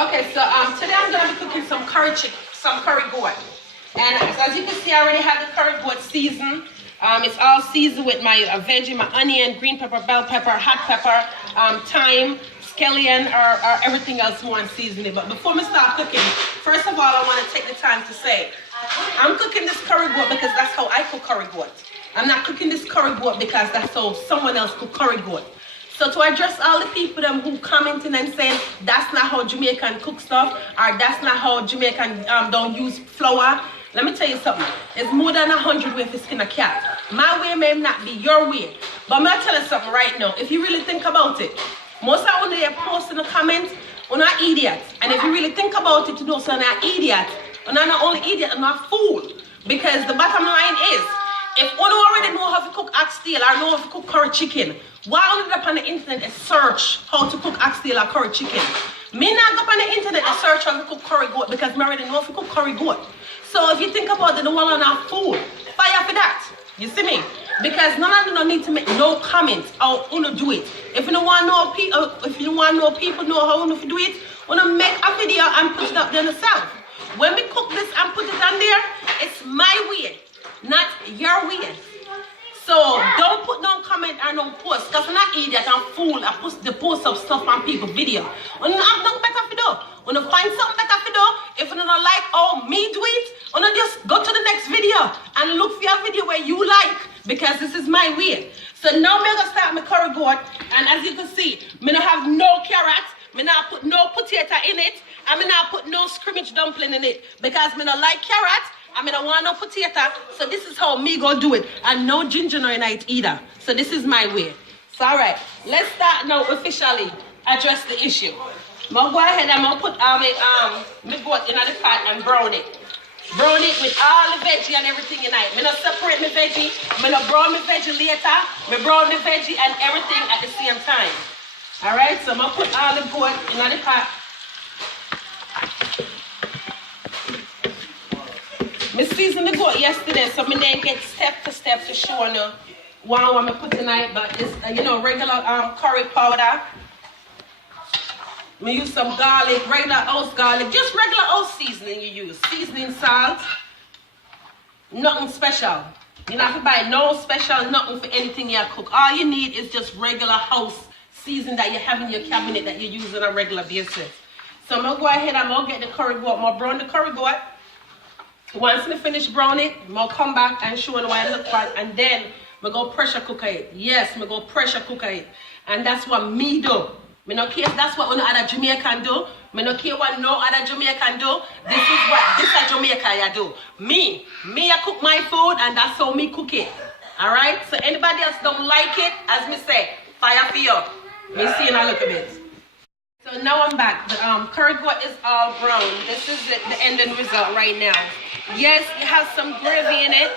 Okay, so today I'm gonna be cooking some curry chicken, some curry goat. And as you can see, I already have the curry goat seasoned. It's all seasoned with my veggie, my onion, green pepper, bell pepper, hot pepper, thyme, scallion, or everything else you want seasoning. But before we start cooking, first of all, I want to take the time to say, I'm cooking this curry goat because that's how I cook curry goat. I'm not cooking this curry goat because that's how someone else cook curry goat. So to address all the people who commenting and saying that's not how Jamaican cook stuff, or that's not how Jamaican don't use flour, let me tell you something. It's more than 100 ways to skin a cat. My way may not be your way, but I'm gonna tell you something right now. If you really think about it, most of when they post in the comments, we're not idiots. And if you really think about it, you know, so not idiot. We're not only idiot, we're not fool. Because the bottom line is, if one already know how to cook oxtail or know how to cook curry chicken, why only up on the internet and search how to cook oxtail or curry chicken? Me not go up on the internet and search how to cook curry goat because I already know how to cook curry goat. So if you think about it, the one on our food, fire for that. You see me? Because none of you don't need to make no comments how you do it. If you don't want to know people, people know how you do it, wanna make a video and put it up there yourself. When we cook this and put it on there, it's my way, not your way. So don't put no comment or no post, because I'm not idiot and fool. I post the post of stuff on people's video. When you have nothing better to do, when you find something better to do, if you don't like how me do it, when you just go to the next video and look for your video where you like, because this is my way. So now I'm gonna start my curry goat, and as you can see, me not have no carrots, me not put no potato in it, and me not put no scrimmage dumpling in it, because me not like carrots. I mean, I want no potato, so this is how me go do it. And no ginger no in it either. So this is my way. So all right, let's start now officially address the issue. I'm gonna go ahead and I'm gonna put my goat in the pot and brown it. Brown it with all the veggie and everything in it. I'm gonna separate my veggie. I'm gonna brown my veggie later. I brown the veggie and everything at the same time. All right, so I'm gonna put all the goat in the pot. I seasoned the goat yesterday, so I didn't get step to step to show you what I'm put tonight, but it's regular curry powder. I use some garlic, regular house garlic, just regular house seasoning you use. Seasoning salt, nothing special. You don't have to buy no special, nothing for anything you cook. All you need is just regular house seasoning that you have in your cabinet that you use on a regular basis. So I'm gonna go ahead and I'm gonna get the curry goat. I'm gonna brown the curry goat. Once I finish browning, I'm going to come back and show you what I look like, and then I'm going to pressure cook it. Yes, I'm going to pressure cook it. And that's what me do. I don't care if that's what no other Jamaican do. I don't care what no other Jamaican do. This is what this a Jamaica I do. Me I cook my food, and that's how me cook it. Alright? So anybody else don't like it, as me say, fire for you. Me see in a little bit. So now I'm back. The curry goat is all brown. This is the ending result right now. Yes, it has some gravy in it.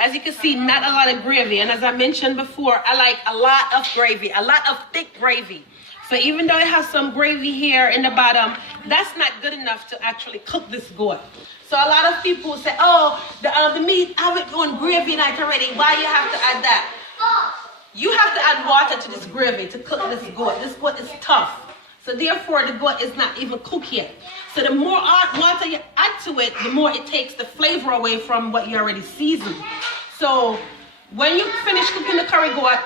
As you can see, not a lot of gravy. And as I mentioned before, I like a lot of gravy, a lot of thick gravy. So even though it has some gravy here in the bottom, that's not good enough to actually cook this goat. So a lot of people say, oh, the meat, have it on gravy night already. Why you have to add that? You have to add water to this gravy to cook this goat. This goat is tough. So therefore, the goat is not even cooked yet. So the more water you add to it, the more it takes the flavor away from what you already seasoned. So when you finish cooking the curry goat,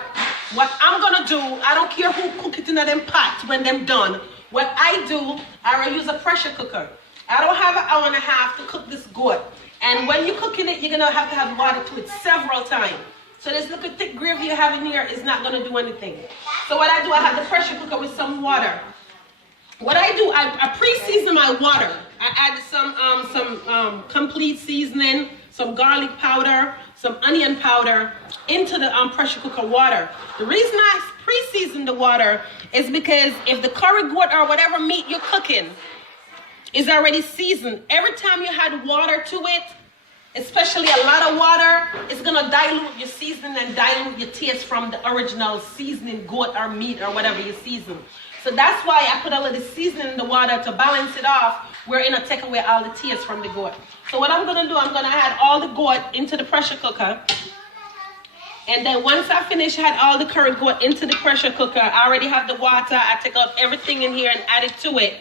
what I'm gonna do, I don't care who cook it in them pot when them done. What I do, I use a pressure cooker. I don't have an hour and a half to cook this goat. And when you're cooking it, you're gonna have to have water to it several times. So this little thick gravy you have in here is not gonna do anything. So what I do, I have the pressure cooker with some water. What I do, I pre-season my water. I add some complete seasoning, some garlic powder, some onion powder into the pressure cooker water. The reason I pre-season the water is because if the curry goat or whatever meat you're cooking is already seasoned, every time you add water to it, especially a lot of water, it's gonna dilute your seasoning and dilute your taste from the original seasoning goat or meat or whatever you season. So that's why I put a little seasoning in the water to balance it off. We're gonna take away all the taste from the goat. So what I'm gonna do, I'm gonna add all the goat into the pressure cooker. And then once I finish, add all the curry goat into the pressure cooker. I already have the water. I take out everything in here and add it to it.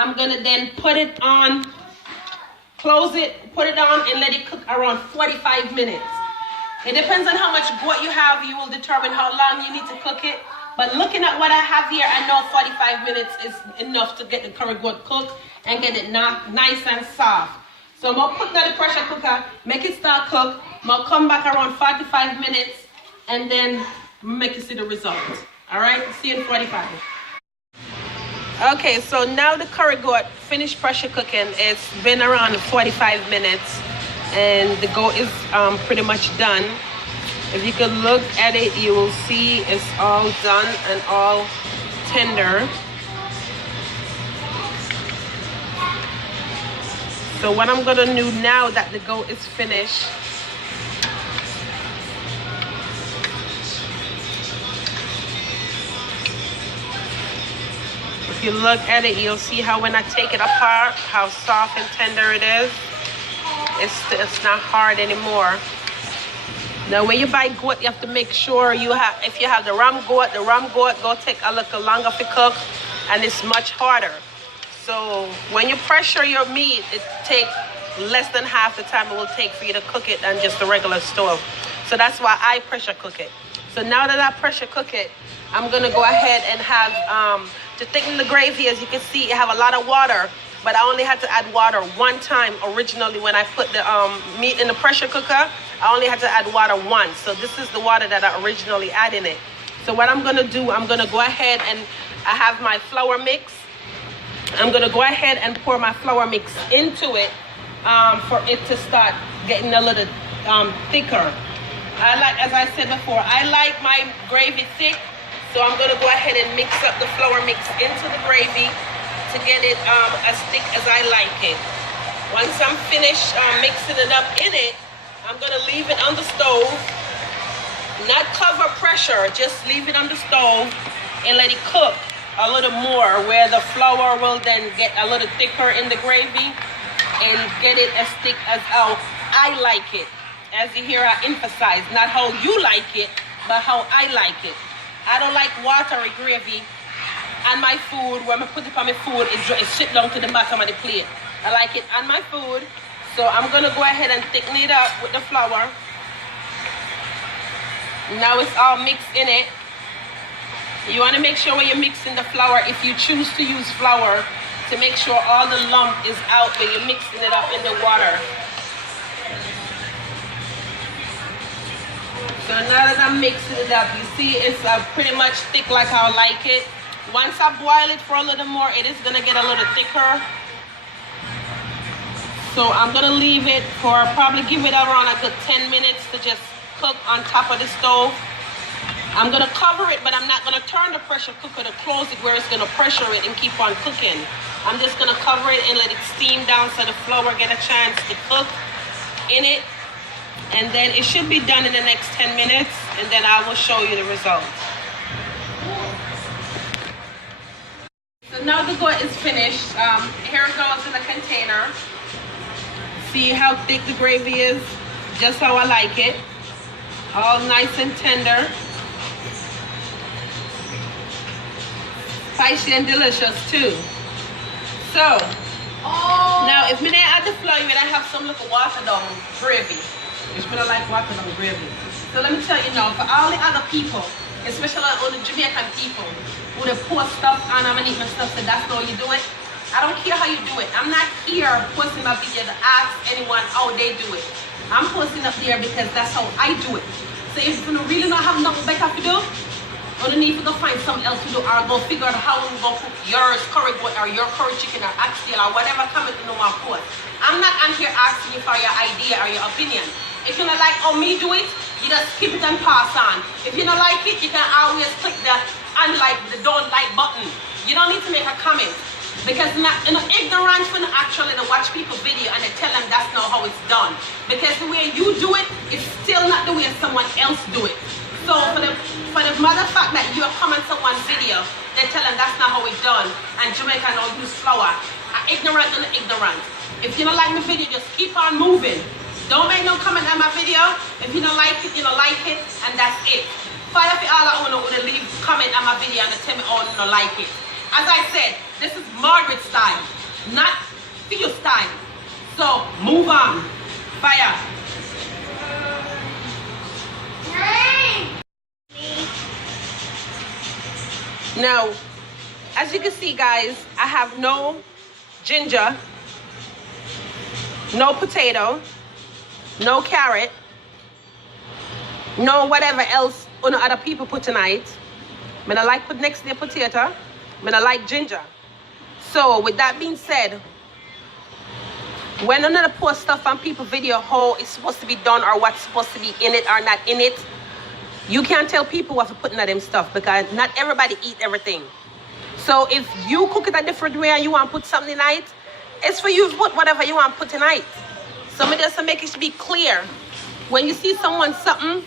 I'm gonna then put it on, close it, put it on, and let it cook around 45 minutes. It depends on how much goat you have. You will determine how long you need to cook it. But looking at what I have here, I know 45 minutes is enough to get the curry goat cooked and get it nice and soft. So I'm gonna put that in the pressure cooker, make it start cook. I'm gonna come back around 45 minutes and then make you see the result. All right, see you in 45. Okay, so now the curry goat finished pressure cooking. It's been around 45 minutes and the goat is pretty much done. If you could look at it, you will see it's all done and all tender. So what I'm gonna do now that the goat is finished, if you look at it, you'll see how when I take it apart, how soft and tender it is. It's not hard anymore. Now when you buy goat, you have to make sure you have, if you have the ram goat go take a little longer to cook and it's much harder. So when you pressure your meat, it takes less than half the time it will take for you to cook it than just the regular stove. So that's why I pressure cook it. So now that I pressure cook it, I'm gonna go ahead and have, to thicken the gravy, as you can see, it have a lot of water, but I only had to add water one time originally when I put the meat in the pressure cooker. I only had to add water once. So this is the water that I originally add in it. So what I'm gonna do, I'm gonna go ahead and I have my flour mix. I'm gonna go ahead and pour my flour mix into it for it to start getting a little thicker. I like, as I said before, I like my gravy thick. So I'm gonna go ahead and mix up the flour mix into the gravy to get it as thick as I like it. Once I'm finished mixing it up in it, I'm gonna leave it on the stove, not cover pressure, just leave it on the stove and let it cook a little more, where the flour will then get a little thicker in the gravy and get it as thick as how I like it. As you hear, I emphasize, not how you like it, but how I like it. I don't like watery gravy on my food. When I put it on my food, it sit down to the bottom of the plate. I like it on my food. So I'm gonna go ahead and thicken it up with the flour. Now it's all mixed in it. You wanna make sure when you're mixing the flour, if you choose to use flour, to make sure all the lump is out when you're mixing it up in the water. So now that I'm mixing it up, you see it's pretty much thick like how I like it. Once I boil it for a little more, it is gonna get a little thicker. So I'm gonna leave it for, probably give it around a good 10 minutes to just cook on top of the stove. I'm gonna cover it, but I'm not gonna turn the pressure cooker to close it where it's gonna pressure it and keep on cooking. I'm just gonna cover it and let it steam down so the flour get a chance to cook in it. And then it should be done in the next 10 minutes, and then I will show you the result. So now the goat is finished. Here it goes in the container. See how thick the gravy is? Just how I like it. All nice and tender. Spicy and delicious too. So, now if me didn't add the flour, you would have some little water down gravy. Which me don't like water down gravy. So let me tell you now, for all the other people, especially all the Jamaican people, who they pour stuff on underneath my stuff, so that's how you do it. I don't care how you do it. I'm not here posting my video to ask anyone how they do it. I'm posting up there because that's how I do it. So if you really not have nothing better to do, or you need to go find something else to do, or go figure out how you go cook yours curry goat or your curry chicken or oxtail or whatever comment in my post. I'm not on here asking you for your idea or your opinion. If you don't like how me do it, you just skip it and pass on. If you don't like it, you can always click the unlike, the don't like button. You don't need to make a comment. Because ignorance when actually they watch people video and they tell them that's not how it's done. Because the way you do it is still not the way someone else do it. So for the matter of fact that you are comment someone's video, they tell them that's not how it's done, and Jamaica don't use flour. Ignorant and ignorant. If you don't like the video, just keep on moving. Don't make no comment on my video. If you don't like it, you don't like it, and that's it. Fire for all I want to leave comment on my video and tell me, oh, you don't like it. As I said, this is Margaret style. Move on. Fire. Now, as you can see, guys, I have no ginger, no potato, no carrot, no whatever else other people put tonight. I don't like put next to the potato. I don't like ginger. So with that being said, when another post stuff on people video how it's supposed to be done or what's supposed to be in it or not in it, you can't tell people what to put in them stuff because not everybody eat everything. So if you cook it a different way and you want to put something in it, it's for you to put whatever you want to put in it. So me just to make it be clear. When you see someone something,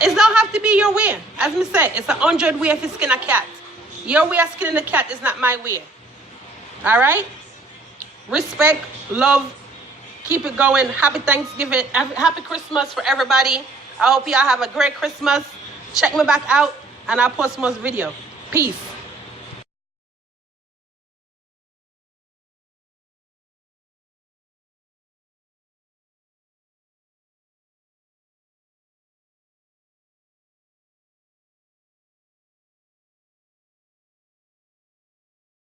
it don't have to be your way. As me said, it's 100 way if you skin a cat. Your way of skinning a cat is not my way. All right? Respect, love, keep it going. Happy Thanksgiving, happy Christmas for everybody. I hope y'all have a great Christmas. Check me back out and I'll post more video. Peace.